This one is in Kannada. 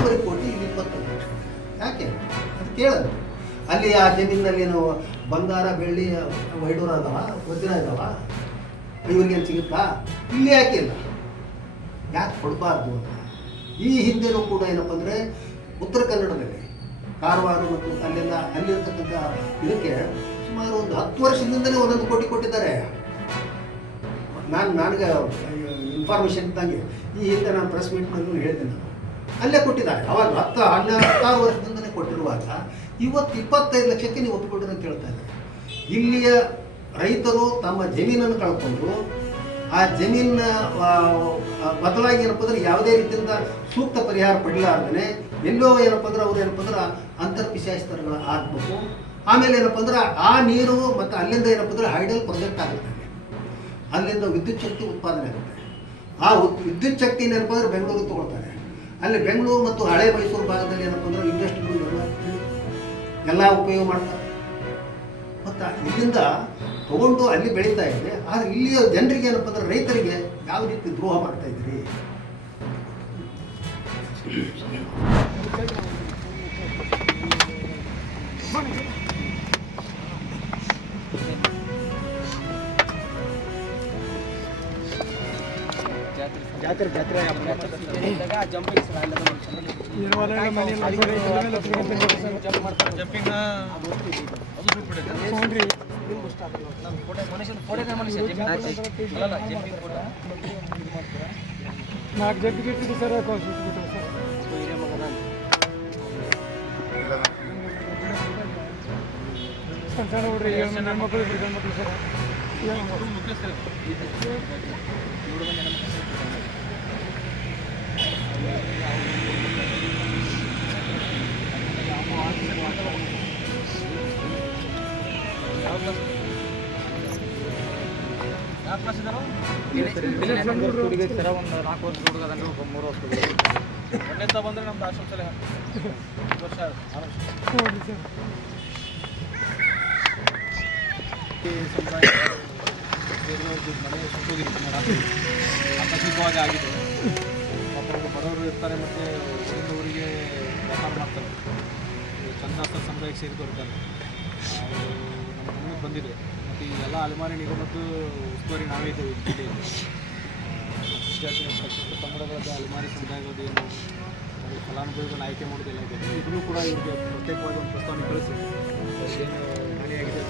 2.5 ಕೋಟಿ ಇಲ್ಲಿ 25 ಲಕ್ಷ. ಯಾಕೆ ಅದು ಕೇಳೋದು. ಅಲ್ಲಿ ಆ ಜಮೀನಿನಲ್ಲಿ ಏನು ಬಂಗಾರ ಬೆಳ್ಳಿ ವೈಡೂರ ಅದಾವ, ವಜ್ರ ಇದಾವ, ಇವ್ರಿಗೇನು ಸಿಗುತ್ತಾ? ಇಲ್ಲಿ ಯಾಕೆ ಇಲ್ಲ, ಯಾಕೆ ಕೊಡಬಾರ್ದು ಅಂತ. ಈ ಹಿಂದೆನೂ ಕೂಡ ಏನಪ್ಪ ಅಂದರೆ ಉತ್ತರ ಕನ್ನಡದಲ್ಲಿ ಕಾರವಾರ ಮತ್ತು ಅಲ್ಲಿರ್ತಕ್ಕಂಥ ಇದಕ್ಕೆ ಸುಮಾರು ಒಂದು 10 ವರ್ಷದಿಂದಲೇ 1 ಕೋಟಿ ಕೊಟ್ಟಿದ್ದಾರೆ. ನನಗೆ ಇನ್ಫಾರ್ಮೇಷನ್ ಇದ್ದಂಗೆ ಈ ಹಿಂದೆ ನಾನು ಪ್ರೆಸ್ ಮೀಟ್ನಲ್ಲೂ ಹೇಳಿದೆ, ನಾನು ಅಲ್ಲೇ ಕೊಟ್ಟಿದ್ದಾರೆ. ಅವಾಗ 16 ವರ್ಷದಿಂದಲೇ ಕೊಟ್ಟಿರುವಾಗ ಇವತ್ತು 25 ಲಕ್ಷಕ್ಕೆ ನೀವು ಒಪ್ಪಿಕೊಡ್ರಿ ಅಂತ ಹೇಳ್ತಾ ಇದ್ದಾರೆ. ಇಲ್ಲಿಯ ರೈತರು ತಮ್ಮ ಜಮೀನನ್ನು ಕಳ್ಕೊಂಡು ಆ ಜಮೀನಿನ ಬದಲಾಗಿ ಏನಪ್ಪ ಅಂದ್ರೆ ಯಾವುದೇ ರೀತಿಯಿಂದ ಸೂಕ್ತ ಪರಿಹಾರ ಪಡಲಾರ್ದೇ ಎಲ್ಲೋ ಏನಪ್ಪ ಅಂದ್ರೆ ಅವ್ರು ಏನಪ್ಪ ಅಂದ್ರೆ ಅಂತರ್ಪಿಶಾಸ್ತರಗಳು ಆಗಬೇಕು. ಆಮೇಲೆ ಏನಪ್ಪ ಅಂದ್ರೆ ಆ ನೀರು ಮತ್ತು ಅಲ್ಲಿಂದ ಏನಪ್ಪ ಅಂದ್ರೆ ಹೈಡಲ್ ಪ್ರಾಜೆಕ್ಟ್ ಆಗುತ್ತೆ, ಅಲ್ಲಿಂದ ವಿದ್ಯುತ್ ಶಕ್ತಿ ಉತ್ಪಾದನೆ ಆಗುತ್ತೆ. ಆ ವಿದ್ಯುತ್ ಶಕ್ತಿ ಏನಪ್ಪ ಅಂದ್ರೆ ಬೆಂಗಳೂರಿಗೆ ತೊಗೊಳ್ತಾರೆ. ಅಲ್ಲಿ ಬೆಂಗಳೂರು ಮತ್ತು ಹಳೆ ಮೈಸೂರು ಭಾಗದಲ್ಲಿ ಏನಪ್ಪ ಅಂದ್ರೆ ಇಂಡಸ್ಟ್ರಿಗಳು ಎಲ್ಲ ಉಪಯೋಗ ಮಾಡ್ತಾರೆ. ಮತ್ತು ಇಲ್ಲಿಂದ ತೊಗೊಂಡು ಅಲ್ಲಿ ಬೆಳೀತಾ ಇದೆ. ಆದರೆ ಇಲ್ಲಿಯ ಜನರಿಗೆ ಏನಪ್ಪ ಅಂದ್ರೆ ರೈತರಿಗೆ ಯಾವ ರೀತಿ ದ್ರೋಹ ಮಾಡ್ತಾ ಇದ್ದೀರಿ? ಜಾತ್ರೆ ಸಣ್ಣ ಹುಡ್ರಿ ಹೆಣ್ಮಕ್ಳು ಗಂಡ್ಮಕ್ಳು ಸರ್. ಒಂದು 4 ವರ್ಷ ಹುಡುಗದನ್ನು 3 ವರ್ಷ ಒಳ್ಳೆತ್ತ ಬಂದರೆ ನಮ್ದು ಆಶ್ರಮ ಸಲ 10 ವರ್ಷ ಸಮುದಾಯ ಮನೆ ಸುಟ್ಟೋಗಿರುತ್ತೆ ರಾತ್ರಿ ಆಕಸ್ಮಿಕವಾಗಿ ಆಗಿದೆ. ಪಾಪ ಬಡವರು ಇರ್ತಾರೆ ಮತ್ತು ಊರಿಗೆ ವ್ಯಾಪಾರ ಮಾಡ್ತಾರೆ. ಚಂದಾಸ್ತ ಸಮುದಾಯಕ್ಕೆ ಸೇರಿದವರಿದ್ದಾರೆ. ನಮ್ಮ ಗಮನಕ್ಕೆ ಬಂದಿದೆ. ಮತ್ತು ಈ ಎಲ್ಲ ಅಲೆಮಾರಿ ನಿಗಮದ್ದು ಉಸ್ತುವಾರಿ ನಾವೇ ಇದ್ದೇವೆ ಈ ಜಿಲ್ಲೆಯಲ್ಲಿ. ಜಾತಿ ಪರಿಶಿಷ್ಟ ಪಂಗಡಗಳದ್ದು ಅಲೆಮಾರಿ ಸಮುದಾಯಗಳದ್ದು ಏನು ಫಲಾನುಭವಿಗಳನ್ನ ಆಯ್ಕೆ ಮಾಡೋದಿಲ್ಲ ಇದೆ. ಇದನ್ನು ಕೂಡ ಇವರಿಗೆ ಪ್ರತ್ಯೇಕವಾಗಿ ಒಂದು ಪ್ರಸ್ತಾವನೆ ಕಳಿಸಿ ಏನು ಹಾನಿಯಾಗಿದೆ